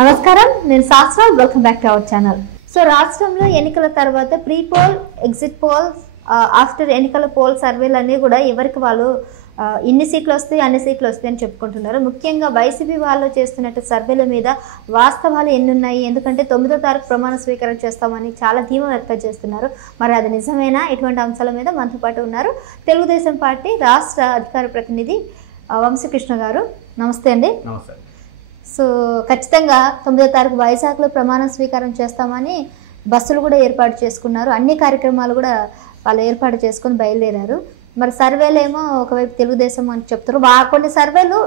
నమస్కారం, నేను శాస్త్ర. Welcome back to our channel. So రాష్ట్రంలో ఎన్నికల తర్వాత pre poll, exit poll, after ఎన్నికల పోల్ సర్వేలు అన్నీ కూడా ఎవరికి వాళ్ళు ఇన్ని సీట్లు వస్తాయి అన్ని సీట్లు వస్తాయి అని చెప్పుకుంటున్నారు. ముఖ్యంగా వైసీపీ వాళ్ళు చేస్తున్నట్టు సర్వేల మీద వాస్తవాలు ఎన్ని ఉన్నాయి, ఎందుకంటే 9వ తారీఖు ప్రమాణ స్వీకారం చేస్తామని చాలా ధీమా వ్యక్తం చేస్తున్నారు. మరి అది నిజమేనా? ఇటువంటి అంశాల మీద మనతో పాటు ఉన్నారు తెలుగుదేశం పార్టీ రాష్ట్ర అధికార ప్రతినిధి వంశీకృష్ణ గారు. నమస్తే అండి. నమస్తే. సో ఖచ్చితంగా 9వ తారీఖు వైజాగ్లో ప్రమాణ స్వీకారం చేస్తామని బస్సులు కూడా ఏర్పాటు చేసుకున్నారు. అన్ని కార్యక్రమాలు కూడా వాళ్ళు ఏర్పాటు చేసుకొని బయలుదేరారు. మరి సర్వేలు ఏమో ఒకవైపు తెలుగుదేశం అని చెప్తారు, కొన్ని సర్వేలు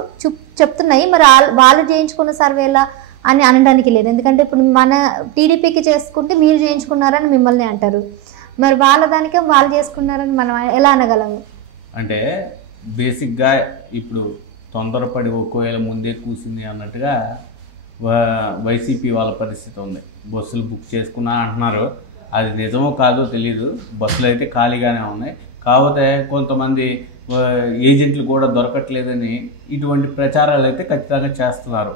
చెప్తున్నాయి. మరి వాళ్ళు చేయించుకున్న సర్వేలా అని అనడానికి లేదు, ఎందుకంటే ఇప్పుడు మన టీడీపీకి చేసుకుంటే మీరు చేయించుకున్నారని మిమ్మల్ని అంటారు. మరి వాళ్ళ దానికే వాళ్ళు చేసుకున్నారని మనం ఎలా అనగలము? అంటే బేసిక్గా ఇప్పుడు తొందరపడి ఒకవేళ ముందే కూసింది అన్నట్టుగా వైసీపీ వాళ్ళ పరిస్థితి ఉంది. బస్సులు బుక్ చేసుకున్నా అంటున్నారు, అది నిజమో కాదో తెలియదు. బస్సులు అయితే ఖాళీగానే ఉన్నాయి. కాకపోతే కొంతమంది ఏజెంట్లు కూడా దొరకట్లేదని ఇటువంటి ప్రచారాలు అయితే ఖచ్చితంగా చేస్తున్నారు.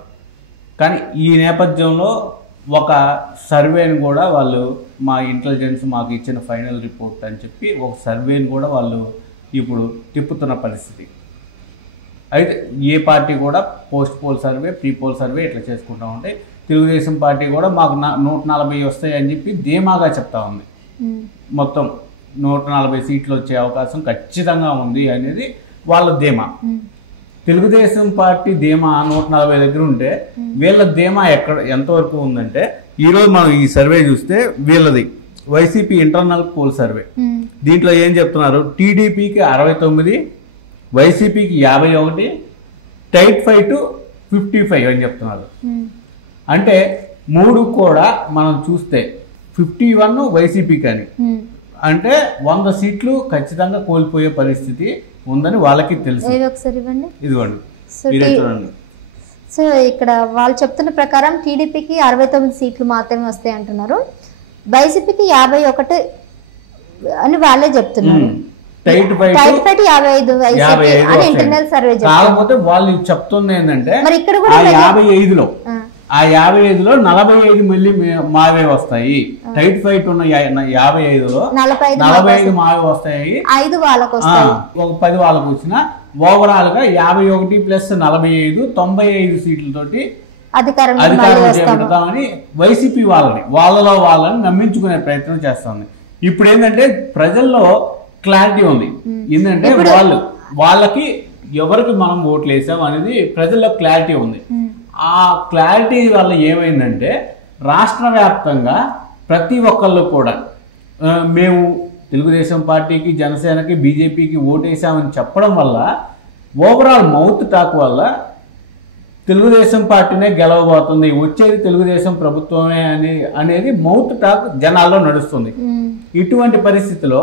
కానీ ఈ నేపథ్యంలో ఒక సర్వేని కూడా వాళ్ళు, మా ఇంటెలిజెన్స్ మాకు ఇచ్చిన ఫైనల్ రిపోర్ట్ అని చెప్పి ఒక సర్వేని కూడా వాళ్ళు ఇప్పుడు తిప్పుతున్న పరిస్థితి. అయితే ఏ పార్టీ కూడా post poll survey, pre poll survey ఇట్లా చేసుకుంటూ ఉంటే, తెలుగుదేశం పార్టీ కూడా మాకు 140 వస్తాయి అని చెప్పి ధీమాగా చెప్తా ఉంది. మొత్తం 140 సీట్లు వచ్చే అవకాశం ఖచ్చితంగా ఉంది అనేది వాళ్ళ ధీమా. తెలుగుదేశం పార్టీ ధీమా 140 దగ్గర ఉంటే వీళ్ళ ధీమా ఎంతవరకు ఉందంటే, ఈరోజు మనం ఈ సర్వే చూస్తే వీళ్ళది వైసీపీ ఇంటర్నల్ పోల్ సర్వే. దీంట్లో ఏం చెప్తున్నారు? టీడీపీకి 69, వైసీపీకి 51, టైట్ ఫైట్ 55 అని చెప్తున్నారు. అంటే మూడు కూడా మనం చూస్తే 51 వైసీపీకి అని, అంటే 100 సీట్లు ఖచ్చితంగా కోల్పోయే పరిస్థితి ఉందని వాళ్ళకి తెలుసు. ఇదిగోండి చూడండి. సో ఇక్కడ వాళ్ళు చెప్తున్న ప్రకారం టీడీపీకి 69 సీట్లు మాత్రమే వస్తాయి అంటున్నారు, వైసీపీకి 51 అని వాళ్ళే చెప్తున్నారు. కాకపోతే వాళ్ళు చెప్తుంది ఏంటంటే, ఆ 55లో 45 మళ్ళీ మావే వస్తాయి. టైట్ ఫైట్ ఉన్న 55లో 45 మావే వస్తాయి, 5 వాళ్ళకు వస్తాయి, ఒక 10 వాళ్ళకు వచ్చిన ఓవరాల్ గా 51 ప్లస్ 45 95 సీట్లతోటి అధికారం చేపడతామని వైసీపీ వాళ్ళని నమ్మించుకునే ప్రయత్నం చేస్తుంది. ఇప్పుడు ఏంటంటే ప్రజల్లో క్లారిటీ ఉంది. ఏంటంటే వాళ్ళకి ఎవరికి మనం ఓట్లు వేసాం అనేది ప్రజల్లో క్లారిటీ ఉంది. ఆ క్లారిటీ వల్ల ఏమైందంటే, రాష్ట్ర వ్యాప్తంగా ప్రతి ఒక్కళ్ళు కూడా మేము తెలుగుదేశం పార్టీకి, జనసేనకి, బీజేపీకి ఓటేసామని చెప్పడం వల్ల, ఓవరాల్ మౌత్ టాక్ వల్ల తెలుగుదేశం పార్టీనే గెలవబోతుంది, వచ్చేది తెలుగుదేశం ప్రభుత్వమే అనేది మౌత్ టాక్ జనాల్లో నడుస్తుంది. ఇటువంటి పరిస్థితిలో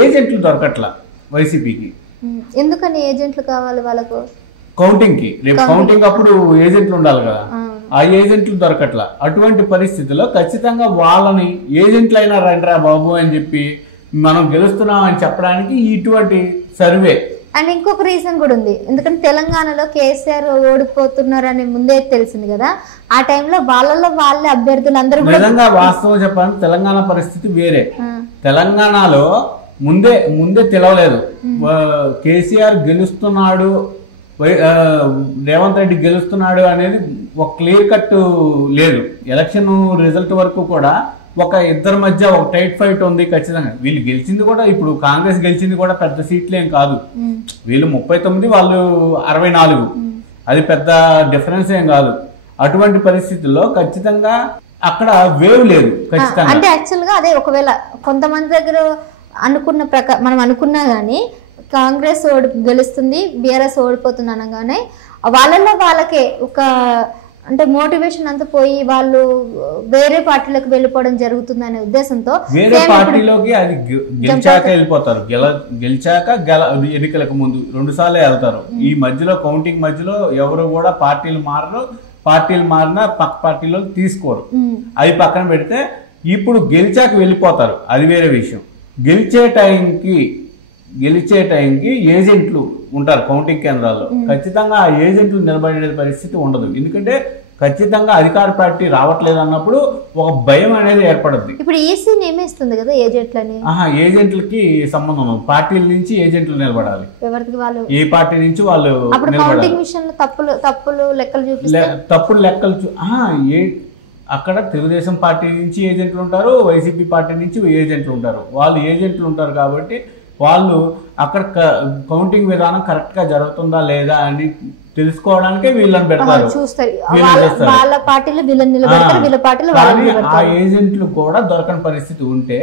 ఏజెంట్లు దొరకట్లా వైసీపీకి. ఎందుకని ఏజెంట్లు కావాలి వాళ్ళకు? కౌంటింగ్ కి, రేపు కౌంటింగ్ అప్పుడు ఏజెంట్లు ఉండాలి కదా, ఆ ఏజెంట్లు దొరకట్లా. అటువంటి పరిస్థితిలో ఖచ్చితంగా వాళ్ళని ఏజెంట్లైనా రండిరా బాబు అని చెప్పి మనం గెలుస్తున్నాం అని చెప్పడానికి ఇటువంటి సర్వే. అండ్ ఇంకొక రీజన్ కూడా ఉంది, ఎందుకంటే తెలంగాణలో కేసీఆర్ ఓడిపోతున్నారని ముందే తెలిసింది కదా, ఆ టైంలో వాళ్ళే అభ్యర్థులు అందరూ. నిజంగా వాస్తవం చెప్పాలంటే తెలంగాణ పరిస్థితి వేరే. తెలంగాణలో ముందే తెలవలేదు కేసీఆర్ గెలుస్తున్నాడు, రేవంత్ రెడ్డి గెలుస్తున్నాడు అనేది ఒక క్లియర్ కట్ లేదు. ఎలక్షన్ రిజల్ట్ వరకు కూడా ఒక ఇద్దరి మధ్య ఒక టైట్ ఫైట్ ఉంది ఖచ్చితంగా. వీళ్ళు గెలిచింది కూడా, ఇప్పుడు కాంగ్రెస్ గెలిచింది కూడా పెద్ద సీట్లు ఏం కాదు. వీళ్ళు 39, వాళ్ళు 64, అది పెద్ద డిఫరెన్స్ ఏం కాదు. అటువంటి పరిస్థితుల్లో ఖచ్చితంగా అక్కడ వేవ్ లేదు ఖచ్చితంగా. అంటే యాక్చువల్ గా అదే, ఒకవేళ కొంతమంది దగ్గర అనుకున్న మనం అనుకున్నా గానీ కాంగ్రెస్ గెలుస్తుంది, బీఆర్ఎస్ ఓడిపోతుంది అనగానే వాళ్ళకే ఒక అంటే మోటివేషన్ అంతా పోయి వాళ్ళు వేరే పార్టీలోకి వెళ్ళిపోవడం జరుగుతుంది అనే ఉద్దేశంతో వేరే పార్టీలోకి అది గెలిచాక వెళ్ళిపోతారు. గెలిచాక ఎన్నికలకు ముందు 2 సార్లు వెళ్తారు. ఈ మధ్యలో కౌంటింగ్ మధ్యలో ఎవరు కూడా పార్టీలు మారినా పక్క పార్టీలో తీసుకోరు. అవి పక్కన పెడితే ఇప్పుడు గెలిచాక వెళ్ళిపోతారు, అది వేరే విషయం. గెలిచే టైంకి ఏజెంట్లు ఉంటారు కౌంటింగ్ కేంద్రాల్లో. ఖచ్చితంగా ఆ ఏజెంట్లు నిలబడే పరిస్థితి ఉండదు. ఎందుకంటే ఖచ్చితంగా అధికార పార్టీ రావట్లేదు అన్నప్పుడు ఒక భయం అనేది ఏర్పడుద్ది. ఇప్పుడు ఈసీ నియమిస్తుంది కదా ఏజెంట్లని. ఏజెంట్లకి సంబంధం ఉంది, పార్టీల నుంచి ఏజెంట్లు నిలబడాలి, ఎవరికి వాళ్ళు ఏ పార్టీ నుంచి వాళ్ళు తప్పులు లెక్కలు చూపిస్తారు. తప్పుడు లెక్కలు అక్కడ తెలుగుదేశం పార్టీ నుంచి ఏజెంట్లు ఉంటారు, వైసీపీ పార్టీ నుంచి ఏజెంట్లు ఉంటారు. వాళ్ళు ఏజెంట్లు ఉంటారు కాబట్టి వాళ్ళు అక్కడ కౌంటింగ్ విధానం కరెక్ట్ గా జరుగుతుందా లేదా అని తెలుసుకోవడానికే వీళ్ళని పెడతారు. ఆ ఏజెంట్లు కూడా దొరకని పరిస్థితి ఉంటే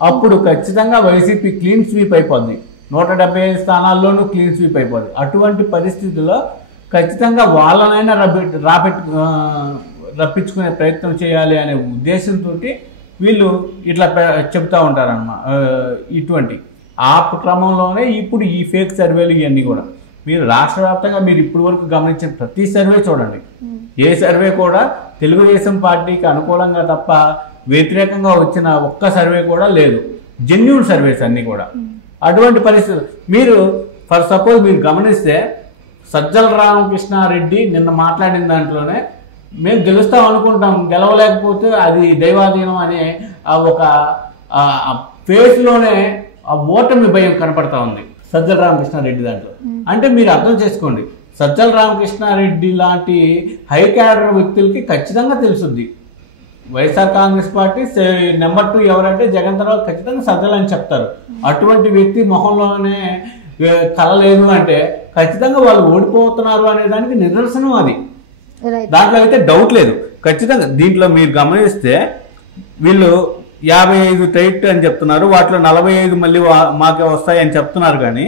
అప్పుడు ఖచ్చితంగా వైసీపీ క్లీన్ స్వీప్ అయిపోద్ది. 175 స్థానాల్లోనూ క్లీన్ స్వీప్ అయిపోద్ది. అటువంటి పరిస్థితుల్లో ఖచ్చితంగా వాళ్ళనైనా రప్పించుకునే ప్రయత్నం చేయాలి అనే ఉద్దేశంతో వీళ్ళు ఇట్లా చెప్తా ఉంటారన్నమాట. ఇటువంటి ఆ క్రమంలోనే ఇప్పుడు ఈ ఫేక్ సర్వేలు ఇవన్నీ కూడా మీరు రాష్ట్ర వ్యాప్తంగా మీరు ఇప్పటి వరకు గమనించిన ప్రతి సర్వే చూడండి. ఏ సర్వే కూడా తెలుగుదేశం పార్టీకి అనుకూలంగా తప్ప వ్యతిరేకంగా వచ్చిన ఒక్క సర్వే కూడా లేదు. జెన్యూన్ సర్వేస్ అన్నీ కూడా. అటువంటి పరిస్థితులు మీరు ఫర్ సపోజ్ మీరు గమనిస్తే సజ్జల రామకృష్ణారెడ్డి నిన్న మాట్లాడిన దాంట్లోనే మేము గెలుస్తాం అనుకుంటాం, గెలవలేకపోతే అది దైవాధీనం అనే ఒక ఫేస్లోనే ఆ ఓటమి భయం కనపడతా ఉంది సజ్జల రామకృష్ణారెడ్డి దాంట్లో. అంటే మీరు అర్థం చేసుకోండి, సజ్జల రామకృష్ణారెడ్డి లాంటి హై క్యాడర్ వ్యక్తులకి ఖచ్చితంగా తెలుసుద్ది వైఎస్ఆర్ కాంగ్రెస్ పార్టీ నెంబర్ 2 ఎవరంటే జగన్ తర్వాత ఖచ్చితంగా సజ్జల అని చెప్తారు. అటువంటి వ్యక్తి మొహంలోనే కళ లేదు అంటే ఖచ్చితంగా వాళ్ళు ఓడిపోతున్నారు అనే దానికి నిదర్శనం అది. దాంట్లో అయితే డౌట్ లేదు. ఖచ్చితంగా దీంట్లో మీరు గమనిస్తే వీళ్ళు 55 టైట్ అని చెప్తున్నారు, వాటిలో 45 మళ్ళీ మాకే వస్తాయని చెప్తున్నారు. కానీ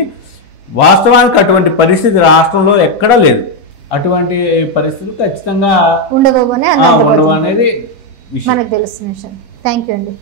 వాస్తవానికి అటువంటి పరిస్థితి రాష్ట్రంలో ఎక్కడా లేదు. అటువంటి పరిస్థితులు ఖచ్చితంగా ఉండవు అనేది మనకు తెలుస్తున్న విషయం. థ్యాంక్ యూ అండి.